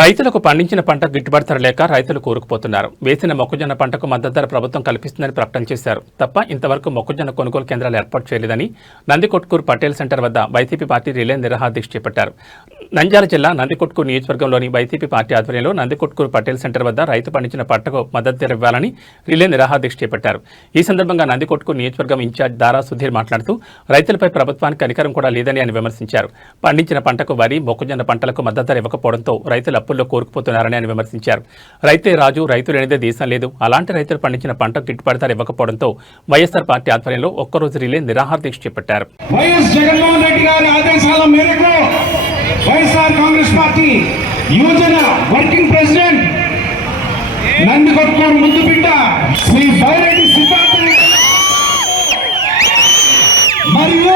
రైతులకు పండించిన పంట గిట్టుబాటు ధర లేక రైతులు కూరుకుపోతున్నారు. వేసిన మొక్కజొన్న పంటకు మద్దతు ధర ప్రభుత్వం కల్పిస్తుందని ప్రకటన చేశారు. తప్ప ఇంతవరకు మొక్కజొన్న కొనుగోలు కేంద్రాలు ఏర్పాటు చేయలేదని నందికొట్కూరు పటేల్ సెంటర్ వద్ద వైసీపీ పార్టీ రిలే నిరాహాదీక్ష చేపట్టారు. నంద్యాల జిల్లా నందికొట్కూరు నియోజకవర్గంలోని వైసీపీ పార్టీ ఆధ్వర్యంలో నందికొట్కూరు పటేల్ సెంటర్ వద్ద రైతు పండించిన పంటకు మద్దతు ధర ఇవ్వాలని రిలే నిరాహాదీక్ష చేపట్టారు. ఈ సందర్భంగా నందికొట్కూరు నియోజకవర్గం ఇన్ఛార్జ్ దారా సుధీర్ మాట్లాడుతూ రైతులపై ప్రభుత్వానికి కనికరం కూడా లేదని అని విమర్శించారు. పండించిన పంటకు వరి మొక్కజొన్న పంటలకు మద్దతు ధర ఇవ్వకపోవడంతో రైతుల అప్పుల్లో కోరుకుపోతున్నారని ఆయన విమర్శించారు. రైతే రాజు రైతు లేనిదే దేశం లేదు. అలాంటి రైతులు పండించిన పంటకు గిట్టుబాటు ధర ఇవ్వకపోవడంతో వైఎస్ఆర్ పార్టీ ఆధ్వర్యంలో ఒక్కరోజు రిలే నిరాహార దీక్ష చేపట్టారు. వైఎస్ జగన్మోహన్ రెడ్డి గారి ఆదేశాల మేరకు వైఎస్ఆర్ కాంగ్రెస్ పార్టీ యువజన వర్కింగ్ ప్రెసిడెంట్ నందికొట్కూరు ముందు బిడ్డ శ్రీ బైరెడ్డి సిద్ధార్థ మరియు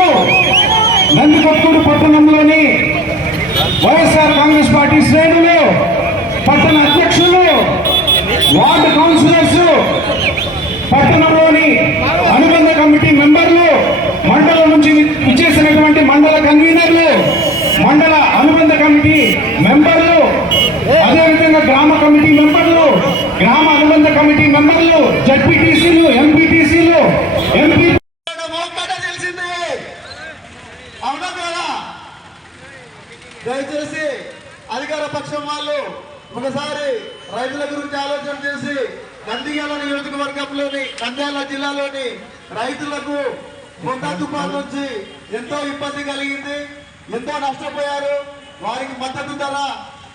నందికొట్కూరు వైఎస్ఆర్ కాంగ్రెస్ పార్టీ శ్రేణులు పట్టణ అధ్యక్షులు వార్డు కౌన్సిలర్స్ పట్టణంలోని అనుబంధ కమిటీ మెంబర్లు మండలం నుంచి ఇచ్చేసినటువంటి మండల కన్వీనర్లు మండల అనుబంధ కమిటీ మెంబర్లు అదేవిధంగా గ్రామ కమిటీ మెంబర్లు గ్రామ అనుబంధ కమిటీ మెంబర్లు జడ్పీటీసీలు ఎంపీటీసీలు నంద్యాల నియోజకవర్గంలోని నంద్యాల జిల్లాలోని రైతులకు కొండ తుఫాన్ నుంచి ఎంతో ఇబ్బంది కలిగింది. ఎంతో నష్టపోయారు. వారికి మద్దతు ధర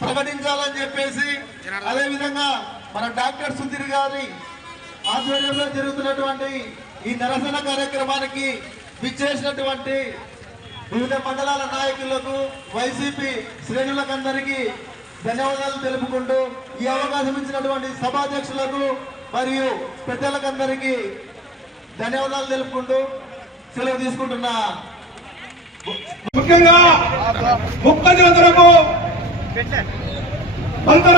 ప్రకటించాలని చెప్పేసి అదేవిధంగా మన డాక్టర్ సుధీర్ గారి ఆధ్వర్యంలో జరుగుతున్నటువంటి ఈ నిరసన కార్యక్రమానికి విచ్చేసినటువంటి వివిధ మండలాల నాయకులకు వైసీపీ శ్రేణులకందరికీ ధన్యవాదాలు తెలుపుకుంటూ ఈ అవకాశం ఇచ్చినటువంటి సభాధ్యక్షులకు మరియు పెద్దలకందరికీ ధన్యవాదాలు తెలుపుకుంటూ సెలవు తీసుకుంటున్నా ముఖ్యంగా ముఖ్యమంత్రులకు మంత్ర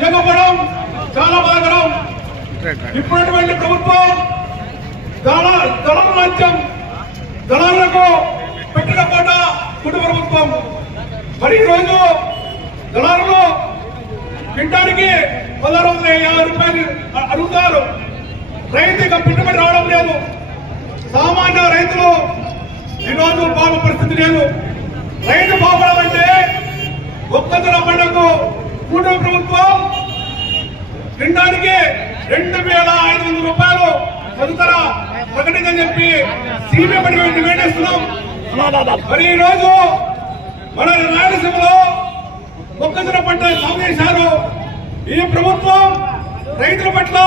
లేకపోవడం చాలా బాధకరం. ఇప్పుడున్నటువంటి ప్రభుత్వం దళ దళం రాజ్యం దళాలకు పెట్టిన పాట కుటుంబ ప్రభుత్వం. మరి ఈరోజు దళారులు తింటానికి పదహారు వందల యాభై రూపాయలు అడుగుతారు. రైతుగా పెట్టుబడి రావడం లేదు. సామాన్య రైతులు ఈరోజు బాగు పరిస్థితి లేదు. రైతు బాగుపడాలంటే ఒక్కదల పంటకు కూటమి ప్రభుత్వం తినడానికి రెండు వేల ఐదు వందల రూపాయలు తదితర ప్రకటించని చెప్పి సీబీఐ పడి డిమాండ్ మరి ఈ రోజు మన రాయలసీమలో మొక్కజొన్న పంట సాగు చేశారు. ఈ ప్రభుత్వం రైతుల పట్ల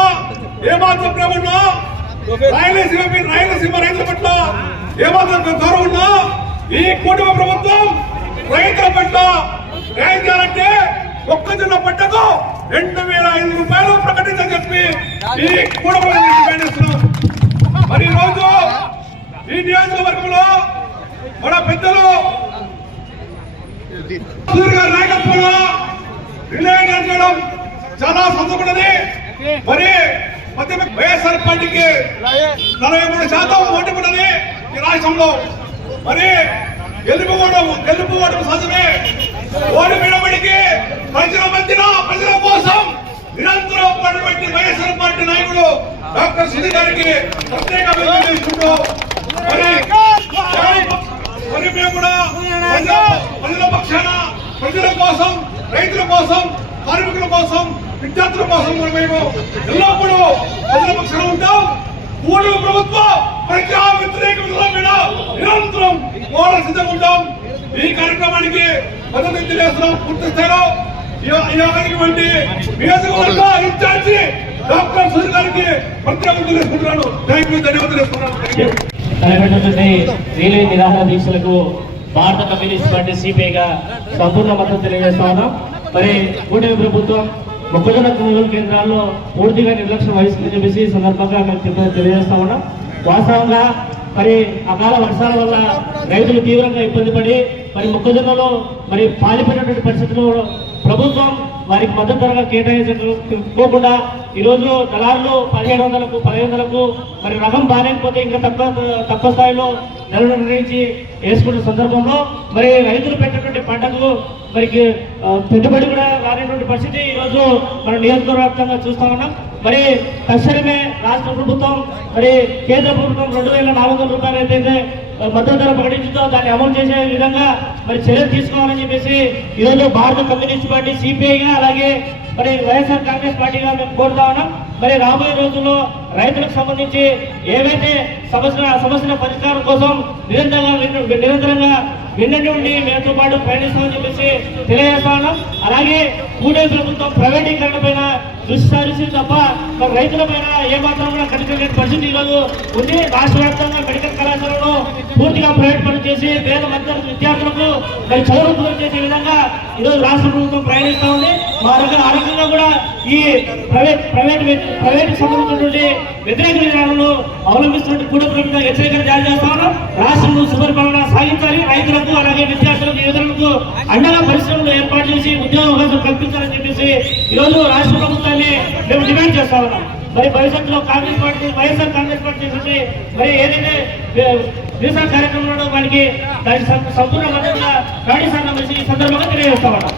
ఏమాత్రం ప్రేమ ఉన్నా రాయలసీమ రాయలసీమ రైతుల పట్ల ఏమాత్రం గౌరవం ఉన్నా ఈ కుటుంబ ప్రభుత్వం రైతుల పట్ల న్యాయం చేయాలంటే మొక్కజొన్న పంటకు రెండు వేల ఐదు రూపాయలు ప్రకటించని చెప్పి ఈ కుటుంబ మరి ఈ రోజు ఈ నియోజకవర్గంలో మన పెద్దలు నాయకత్వంలో రిలే చేయడం చాలా సంతోషపడది మరి వైఎస్ఆర్ పార్టీకి నలభై మూడు శాతం ఓటు పడది ఈ రాష్ట్రంలో. మరి గెలుపుకోవడం గెలుపుకోవడం సాధ్యమే. ఓటు వినబడికి ప్రజల మధ్యన ప్రజల కోసం నిరంతరం పడిపెట్టి వైఎస్ఆర్ పార్టీ నాయకుడు డాక్టర్ సిద్ధి గారికి ప్రత్యేక మరి మేము కూడా ప్రజల ప్రజల పక్షాన ప్రజల కోసం రైతుల కోసం కార్మికుల కోసం విద్యార్థుల కోసం మేము ఎల్లప్పుడూ ప్రజల పక్షంలో ఉంటాం మూడు ప్రభుత్వ ప్రజా వ్యతిరేక మీద నిరంతరం పోరాట సిద్ధంగా ఉంటాం ఈ కార్యక్రమానికి మద్దతు తెలియజేస్తున్నాం పూర్తి స్థాయిలో నియోజకవర్గ ఇన్ఛార్జి డాక్టర్ సుధీర్ గారికి థ్యాంక్ యూ ధన్యవాదాలు నిరాహార దీక్షలకు భారత కమ్యూనిస్ట్ పార్టీ సిపిఐగా సంపూర్ణ మద్దతు తెలియజేస్తా ఉన్నాం మరి కూటమి ప్రభుత్వం మొక్కజొన్న కొనుగోలు కేంద్రాల్లో పూర్తిగా నిర్లక్ష్యం వహిస్తుందని చెప్పేసి ఈ సందర్భంగా మేము తెలియజేస్తా ఉన్నాం. వాస్తవంగా మరి అకాల వర్షాల వల్ల రైతులు తీవ్రంగా ఇబ్బంది పడి మరి మొక్కజొన్నలో మరి పాలిపోయినటువంటి పరిస్థితుల్లో ప్రభుత్వం వారికి మద్దతు ధరగా కేటాయించకుండా ఈరోజు దళారులు పదిహేడు వందలకు పదిహేను వందలకు మరి రకం బాగాలేకపోతే ఇంకా తక్కువ తక్కువ స్థాయిలో ధరలు నిర్ణయించి వేసుకున్న సందర్భంలో మరి రైతులు పెట్టినటువంటి పంటకు మరికి పెట్టుబడి కూడా రానటువంటి పరిస్థితి ఈరోజు మన నియోజకవర్గ వ్యాప్తంగా చూస్తా ఉన్నాం. మరి తక్షణమే రాష్ట్ర ప్రభుత్వం మరి కేంద్ర ప్రభుత్వం రెండు వేల నాలుగు వందల రూపాయలు అయితే మద్దతు ధర ప్రకటించుతో దాన్ని అమలు చేసే విధంగా మరి చర్యలు తీసుకోవాలని చెప్పేసి ఈరోజు భారత కమ్యూనిస్ట్ పార్టీ సిపిఐగా అలాగే మరి వైఎస్ఆర్ కాంగ్రెస్ పార్టీగా మేము కోరుతా ఉన్నాం. మరి రాబోయే రోజుల్లో రైతులకు సంబంధించి ఏవైతే సమస్యల సమస్యల పరిష్కారం కోసం నిరంతరంగా నిరంతరంగా విన్నటి ఉండి మేతో పాటు ప్రయాణిస్తామని చెప్పేసి తెలియజేస్తా ఉన్నాం. అలాగే కూడే ప్రభుత్వం ప్రైవేటీకరణ పైన దృష్టి తప్ప మరి రైతుల పైన ఏమాత్రం కూడా కనిపించలేని పరిస్థితి ఈరోజు ఉంది. రాష్ట్ర వ్యాప్తంగా మెడికల్ కళాశాలలో పూర్తిగా ప్రైవేట్ పనులు చేసి పేద మధ్య విద్యార్థులకు మరి చదువు చేసే విధంగా ఈరోజు రాష్ట్ర ప్రభుత్వం ప్రయాణిస్తూ ఉంది. మా రకంగా ఆ రకంగా కూడా ఈ ప్రైవేట్ ప్రైవేట్ ప్రైవేట్ సంబంధించినటువంటి వ్యతిరేక విధానాలను అవలంబిస్తున్నట్టు కూడా ప్రభుత్వం హెచ్చరికలు జారీ చేస్తా ఉన్నాం. రాష్ట్రంలో సుపరిపాలన సాగించాలి. రైతులకు అలాగే విద్యార్థులకు యువతలకు అండగా పరిశ్రమలు ఏర్పాటు చేసి ఉద్యోగ అవకాశం కల్పించాలని చెప్పేసి ఈరోజు రాష్ట్ర ప్రభుత్వం ప్రభుత్వాన్ని మేము డిమాండ్ చేస్తా ఉన్నాం. మరి భవిష్యత్తులో Congress party YSR Congress party నుండి మరి ఏదైతే నిరసన కార్యక్రమం ఉన్నాడో వారికి దానికి సంపూర్ణ మద్దతుగా ప్రకటిస్తానని ఈ సందర్భంగా తెలియజేస్తా ఉన్నాం.